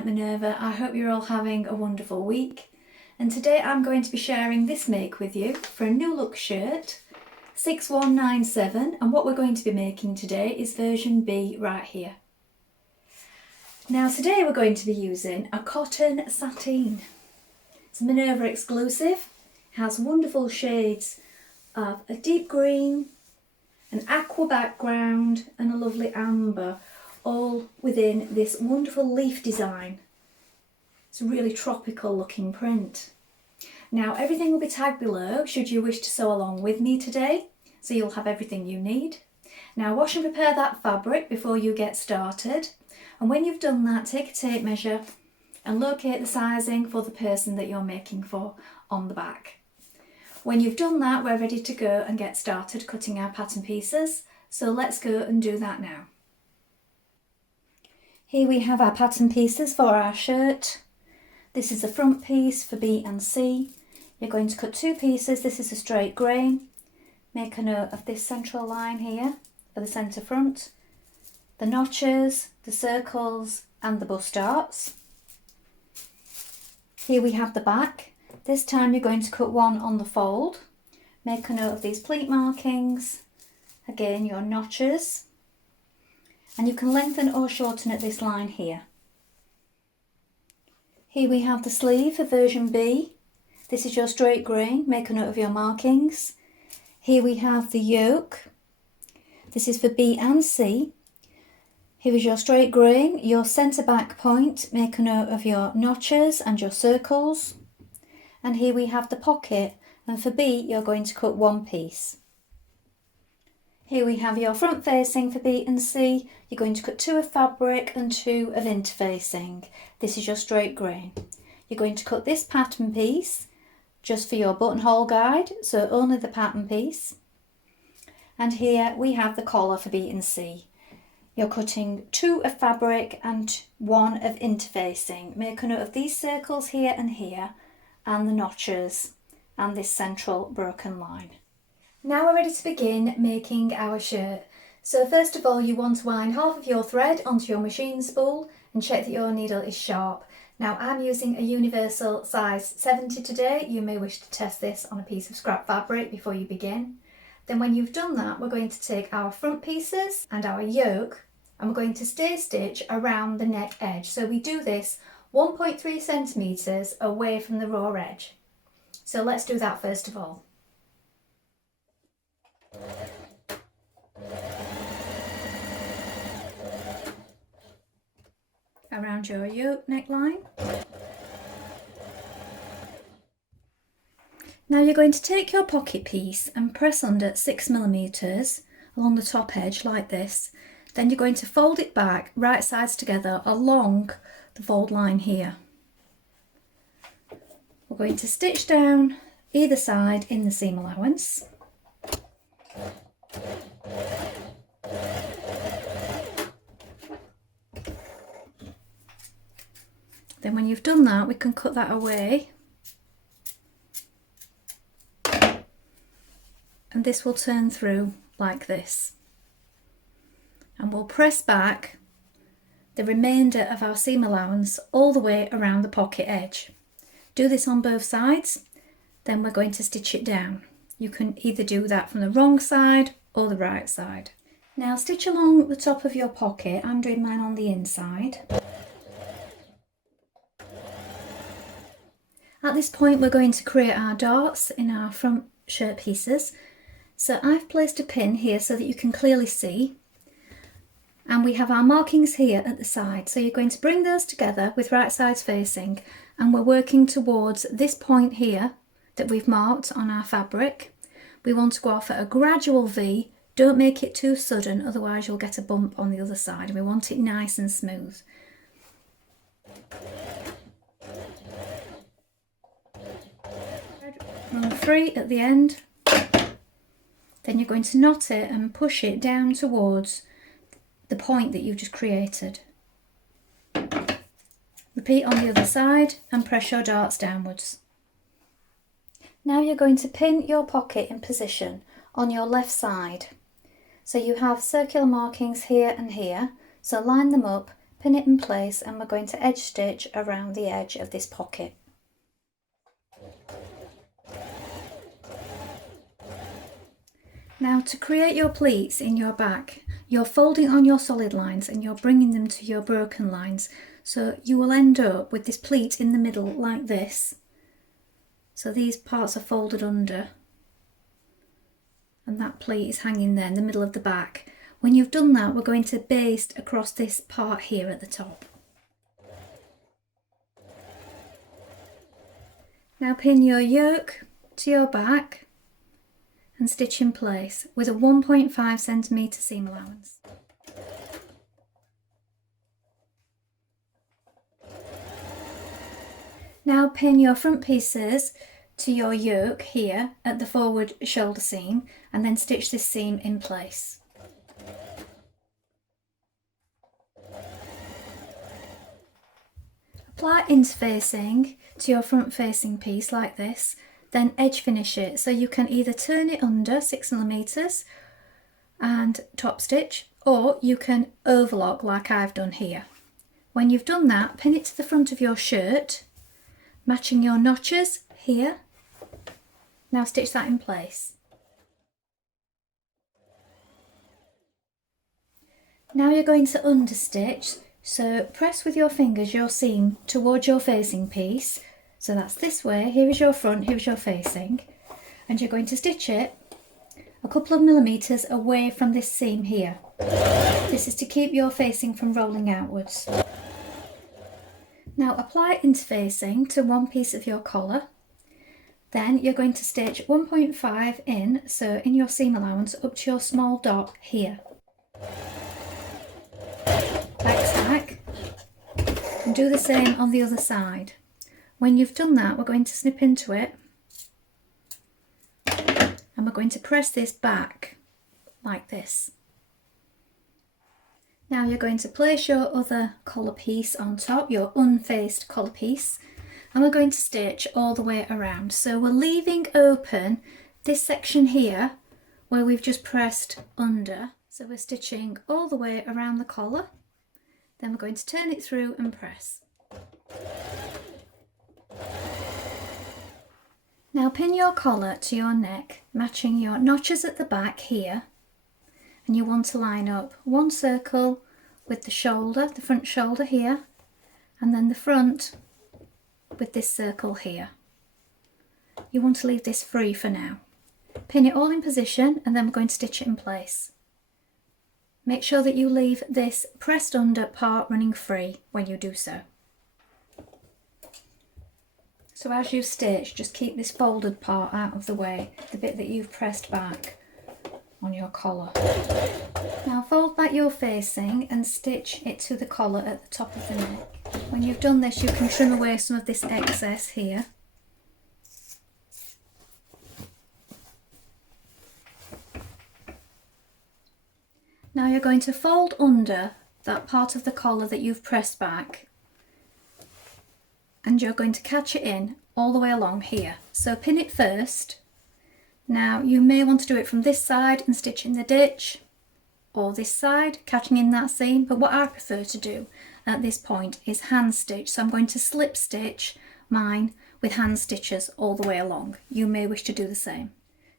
at Minerva. I hope you're all having a wonderful week. And today I'm going to be sharing this make with you for a new look shirt, 6197, and what we're going to be making today is version B right here. Now today we're going to be using a cotton sateen. It's a Minerva Exclusive. It has wonderful shades of a deep green, an aqua background and a lovely amber, all within this wonderful leaf design. It's a really tropical looking print. Now everything will be tagged below should you wish to sew along with me today, so you'll have everything you need. Now wash and prepare that fabric before you get started, and when you've done that, take a tape measure and locate the sizing for the person that you're making for on the back. When you've done that, we're ready to go and get started cutting our pattern pieces, so let's go and do that now. Here we have our pattern pieces for our shirt. This is the front piece for B and C. You're going to cut two pieces. This is a straight grain. Make a note of this central line here for the centre front, the notches, the circles and the bust darts. Here we have the back. This time you're going to cut one on the fold. Make a note of these pleat markings, again your notches, and you can lengthen or shorten at this line here. Here we have the sleeve for version B. This is your straight grain. Make a note of your markings. Here we have the yoke. This is for B and C. Here is your straight grain, your centre back point. Make a note of your notches and your circles. And here we have the pocket, and for B you're going to cut one piece. Here we have your front facing for B and C. You're going to cut two of fabric and two of interfacing. This is your straight grain. You're going to cut this pattern piece just for your buttonhole guide, so only the pattern piece. And here we have the collar for B and C. You're cutting two of fabric and one of interfacing. Make a note of these circles here and here, and the notches and this central broken line. Now we're ready to begin making our shirt. So first of all, you want to wind half of your thread onto your machine spool and check that your needle is sharp. Now I'm using a universal size 70 today. You may wish to test this on a piece of scrap fabric before you begin. Then when you've done that, we're going to take our front pieces and our yoke and we're going to stay stitch around the neck edge. So we do this 1.3 centimetres away from the raw edge. So let's do that first of all. Around your yoke neckline. Now you're going to take your pocket piece and press under 6mm along the top edge like this. Then you're going to fold it back right sides together along the fold line here. We're going to stitch down either side in the seam allowance. Then when you've done that, we can cut that away. And this will turn through like this. And we'll press back the remainder of our seam allowance all the way around the pocket edge. Do this on both sides, then we're going to stitch it down. You can either do that from the wrong side or the right side. Now stitch along the top of your pocket. I'm doing mine on the inside. At this point we're going to create our darts in our front shirt pieces. So I've placed a pin here so that you can clearly see. And we have our markings here at the side. So you're going to bring those together with right sides facing, and we're working towards this point here that we've marked on our fabric. We want to go off at a gradual V. Don't make it too sudden, otherwise you'll get a bump on the other side. We want it nice and smooth. Run free at the end. Then you're going to knot it and push it down towards the point that you've just created. Repeat on the other side and press your darts downwards. Now you're going to pin your pocket in position on your left side. So you have circular markings here and here, so line them up Pin it in place and we're going to edge stitch around the edge of this pocket. Now to create your pleats in your back, you're folding on your solid lines and you're bringing them to your broken lines. So you will end up with this pleat in the middle like this. So these parts are folded under and that pleat is hanging there in the middle of the back. When you've done that, we're going to baste across this part here at the top. Now pin your yoke to your back and stitch in place with a 1.5 centimetre seam allowance. Now pin your front pieces to your yoke here at the forward shoulder seam and then stitch this seam in place. Apply interfacing to your front facing piece like this, then edge finish it, so you can either turn it under 6mm and top stitch, or you can overlock like I've done here. When you've done that, pin it to the front of your shirt, matching your notches here. Now stitch that in place. Now you're going to understitch, so press with your fingers your seam towards your facing piece. So that's this way, here is your front, here is your facing, and you're going to stitch it a couple of millimetres away from this seam here. This is to keep your facing from rolling outwards. Now apply interfacing to one piece of your collar, then you're going to stitch 1.5 in, so in your seam allowance up to your small dot here. Back, and do the same on the other side. When you've done that, we're going to snip into it and we're going to press this back like this. Now you're going to place your other collar piece on top, your unfaced collar piece, and we're going to stitch all the way around. So we're leaving open this section here where we've just pressed under. So we're stitching all the way around the collar, then we're going to turn it through and press. Now pin your collar to your neck, matching your notches at the back here, and you want to line up one circle with the shoulder, the front shoulder here, and then the front with this circle here. You want to leave this free for now. Pin it all in position and then we're going to stitch it in place. Make sure that you leave this pressed under part running free when you do so. So as you stitch, just keep this folded part out of the way, the bit that you've pressed back on your collar. Now fold back your facing and stitch it to the collar at the top of the neck. When you've done this, you can trim away some of this excess here. Now you're going to fold under that part of the collar that you've pressed back, and you're going to catch it in all the way along here. So pin it first. Now you may want to do it from this side and stitch in the ditch, or this side catching in that seam, but what I prefer to do at this point is hand stitch. So I'm going to slip stitch mine with hand stitches all the way along. You may wish to do the same.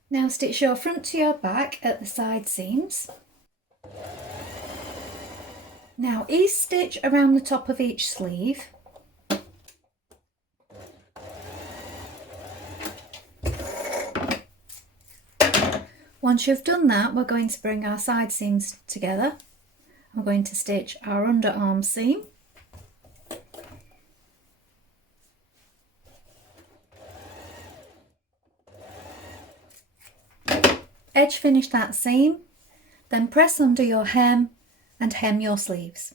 Now stitch your front to your back at the side seams. Now ease stitch around the top of each sleeve. Once you've done that, we're going to bring our side seams together. I'm going to stitch our underarm seam. Edge finish that seam, then press under your hem and hem your sleeves.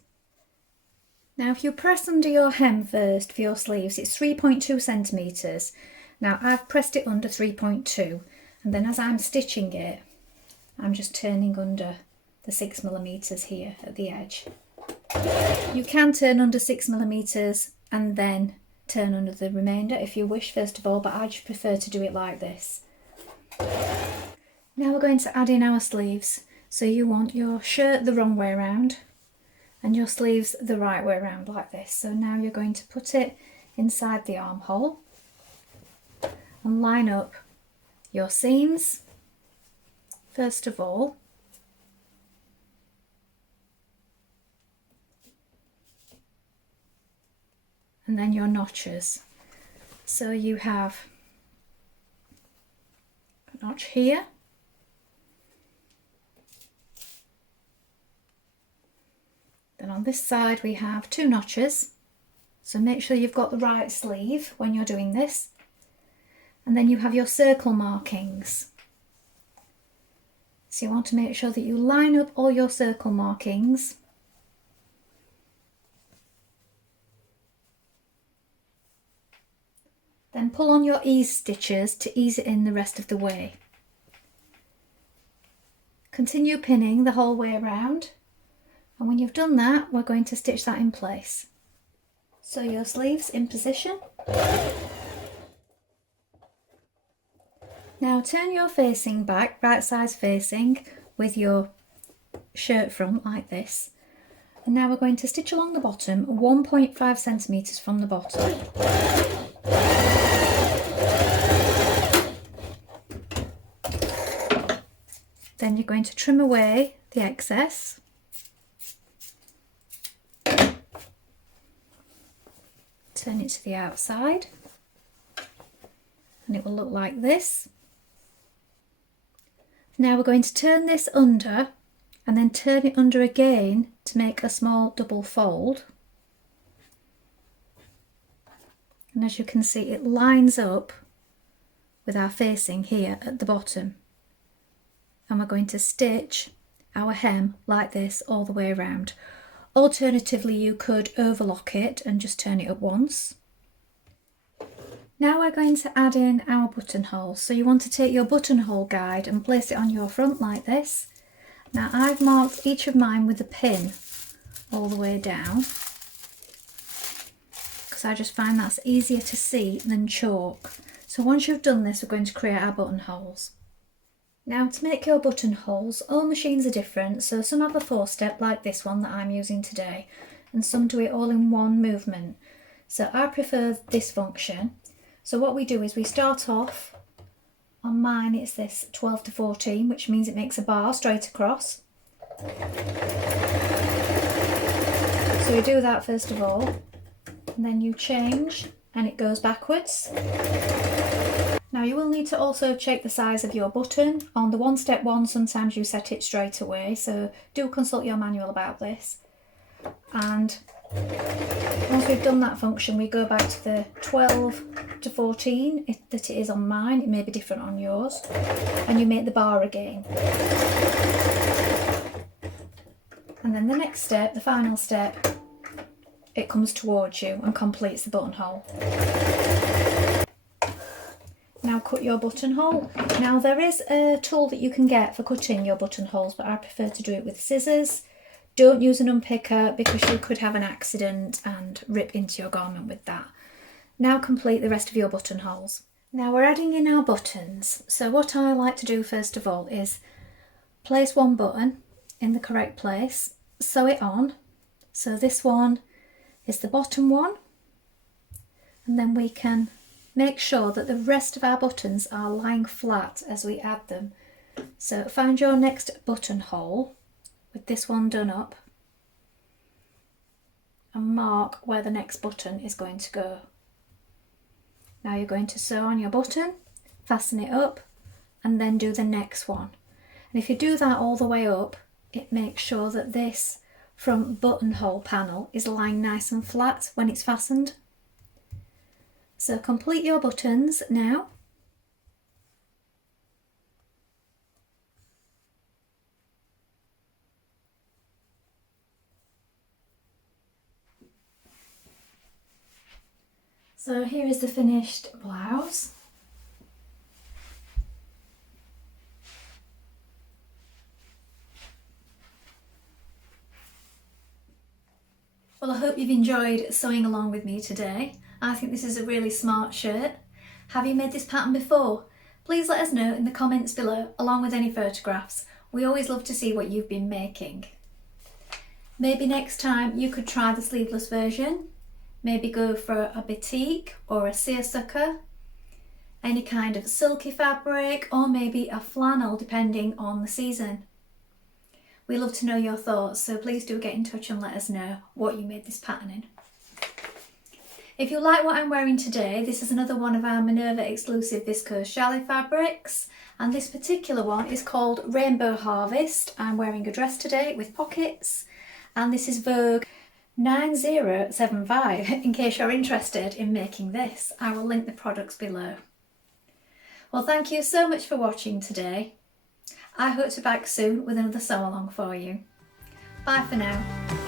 Now if you press under your hem first for your sleeves, it's 3.2 centimetres. Now I've pressed it under 3.2. and then as I'm stitching it, I'm just turning under the 6mm here at the edge. You can turn under 6mm and then turn under the remainder if you wish first of all, but I just prefer to do it like this. Now we're going to add in our sleeves. So you want your shirt the wrong way around and your sleeves the right way around like this. So now you're going to put it inside the armhole and line up your seams first of all. And then your notches. So you have a notch here, then on this side we have 2 notches, so make sure you've got the right sleeve when you're doing this. And then you have your circle markings. So you want to make sure that you line up all your circle markings. Then pull on your ease stitches to ease it in the rest of the way. Continue pinning the whole way around, and when you've done that, we're going to stitch that in place. So your sleeves in position. Now turn your facing back, right size facing, with your shirt front like this. And now we're going to stitch along the bottom 1.5 centimetres from the bottom. Then you're going to trim away the excess. Turn it to the outside, and it will look like this. Now we're going to turn this under and then turn it under again to make a small double fold. And as you can see, it lines up with our facing here at the bottom. And we're going to stitch our hem like this all the way around. Alternatively, you could overlock it and just turn it up once. Now we're going to add in our buttonholes. So you want to take your buttonhole guide and place it on your front like this. Now I've marked each of mine with a pin all the way down, because I just find that's easier to see than chalk. So once you've done this, we're going to create our buttonholes. Now to make your buttonholes, all machines are different, so some have a 4-step like this one that I'm using today, and some do it all in one movement. So I prefer this function. So what we do is we start off, on mine it's this 12 to 14, which means it makes a bar straight across. So we do that first of all, and then you change and it goes backwards. Now you will need to also check the size of your button. On the 1-step one, sometimes you set it straight away, so do consult your manual about this. And once we've done that function, we go back to the 12 to 14 that it is on mine. It may be different on yours. And you make the bar again. And then the next step, the final step, it comes towards you and completes the buttonhole. Now cut your buttonhole. Now there is a tool that you can get for cutting your buttonholes, but I prefer to do it with scissors. Don't use an unpicker because you could have an accident and rip into your garment with that. Now complete the rest of your buttonholes. Now we're adding in our buttons. So what I like to do first of all is place one button in the correct place, sew it on. So this one is the bottom one, and then we can make sure that the rest of our buttons are lying flat as we add them. So find your next buttonhole with this one done up and mark where the next button is going to go. Now you're going to sew on your button, fasten it up, and then do the next one. And if you do that all the way up, it makes sure that this front buttonhole panel is lying nice and flat when it's fastened. So complete your buttons now. So here is the finished blouse. Well, I hope you've enjoyed sewing along with me today. I think this is a really smart shirt. Have you made this pattern before? Please let us know in the comments below, along with any photographs. We always love to see what you've been making. Maybe next time you could try the sleeveless version. Maybe go for a batik or a seersucker, any kind of silky fabric, or maybe a flannel depending on the season. We love to know your thoughts, so please do get in touch and let us know what you made this pattern in. If you like what I'm wearing today, this is another one of our Minerva Exclusive Viscose Chalet fabrics, and this particular one is called Rainbow Harvest. I'm wearing a dress today with pockets, and this is Vogue 9075 in case you're interested in making this. I will link the products below. Well, thank you so much for watching today. I hope to be back soon with another sew along for you. Bye for now.